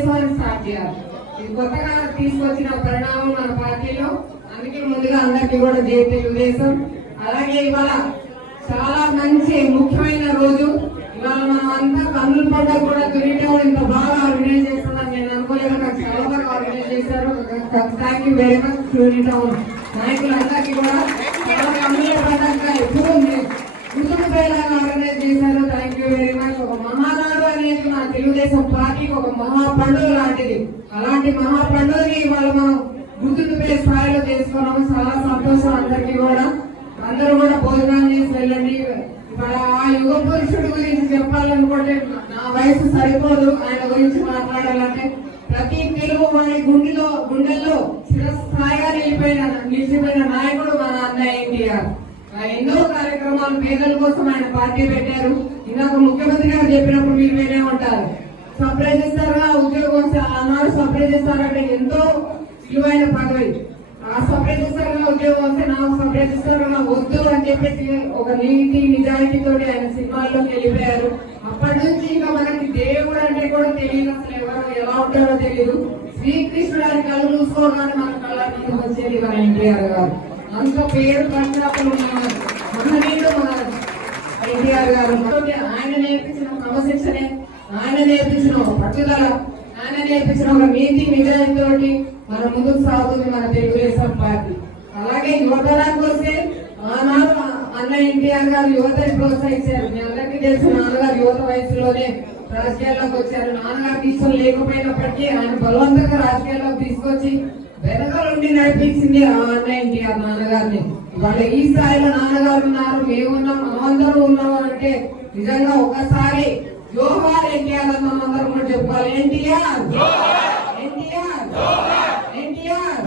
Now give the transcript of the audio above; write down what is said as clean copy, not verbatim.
తెలుగుదేశం అని స్టార్ట్ చేయాలి. ఇది కొత్తగా తీసుకొచ్చిన పరిణామం మన పార్టీలో. అందుకే ముందుగా అందరికీ కూడా జై తెలుగుదేశం. అలాగే ఇవాళ చాలా మంచి ముఖ్యమైన రోజు. ఇవాళ మనం అంతా కన్నుల పండుగ కూడా దురిటో ఇంత బాగా ఆర్గనైజ్ చేస్తున్నాను నేను అనుకోలేదు. నాకు చాలా బాగా ఆర్గనైజ్ చేశారు. థ్యాంక్ యూ వెరీ మచ్ దురిటో నాయకులందరికీ కూడా చాలా కన్నుల పండుగ ఎప్పుడు గుర్తుకుపోయేలాగా ఆర్గనైజ్ చేశారు. Thank you very much. ఒక మహానాడు అనేది మన తెలుగుదేశం పార్టీకి ఒక మహా పండుగ లాంటిది. అలాంటి మహా పండుగని ఇవాళ మనం గుర్తుండిపోయే స్థాయిలో చేసుకున్నాము. చాలా సంతోషం అందరికీ కూడా. అందరూ కూడా భోజనాలు చేసి వెళ్ళండి. ఇవాళ ఆ యుగ పురుషుడు గురించి చెప్పాలనుకుంటే నా వయసు సరిపోదు ఆయన గురించి మాట్లాడాలంటే. ప్రతి తెలుగు వారి గుండెల్లో చిరస్థాయిగా నిలిచిపోయిన నాయకుడు మన అన్నయ్య ఎన్టీఆర్. ఎన్నో కార్యక్రమాలు పేదల కోసం ఆయన పార్టీ పెట్టారు. ఇందాక ముఖ్యమంత్రి గారు చెప్పినప్పుడు మీరు వినే ఉంటారు. సప్లై చేస్తారా ఉద్యోగం అన్నారు. సప్లై చేస్తారంటే ఎంతో విలువైన పదవి. ఆ సప్లై చేస్తారా ఉద్యోగం వస్తే నాకు సప్లై చేస్తారా వద్దు అని చెప్పేసి ఒక నీతి నిజాయితీతో ఆయన సినిమాల్లోకి వెళ్ళిపోయారు. అప్పటి నుంచి ఇంకా మనకి దేవుడు అంటే కూడా తెలియదు. అసలు ఎవరు ఎలా ఉంటారో తెలియదు. శ్రీకృష్ణుడు అని కళ్ళు చూసుకోగానే మన కళ్ళకి వచ్చేది మన ఎన్టీఆర్ గారు. అంత పేరు ప్రఖ్యాతులు ఉన్నారు. మహనీయుడు మన ఎన్టీఆర్ గారు. ఆయన నేర్పించిన క్రమశిక్షణే, ఆయన నేర్పించిన పట్టుదల, ఆయన నేర్పించిన ఒక నీతి నిజాయితీతోటి మన ముందుకు సాగుతుంది మన తెలుగుదేశం పార్టీ. అలాగే యువతరానికి వస్తే ఆనాడు అన్న ఎన్టీఆర్ గారు యువతని ప్రోత్సహించారు. మీ అందరికీ తెలుసు నాన్నగారు యువత వయసులోనే రాజకీయాల్లోకి వచ్చారు. నాన్నగారికి ఇష్టం లేకపోయినప్పటికీ ఆయన బలవంతంగా రాజకీయాల్లోకి తీసుకొచ్చి వెనకాలండి నడిపించింది ఆ అన్న ఎన్టీఆర్ నాన్నగారిని. ఇవాళ ఈ స్థాయిలో నాన్నగారు ఉన్నారు, మేమున్నాం, అందరూ ఉన్నాము అంటే నిజంగా ఒకసారి జోహార్ ఎన్టీఆర్ అని మనం అందరం కూడా చెప్పుకోవాలి. ఎన్టీఆర్ ఎన్టీఆర్ ఎన్టీఆర్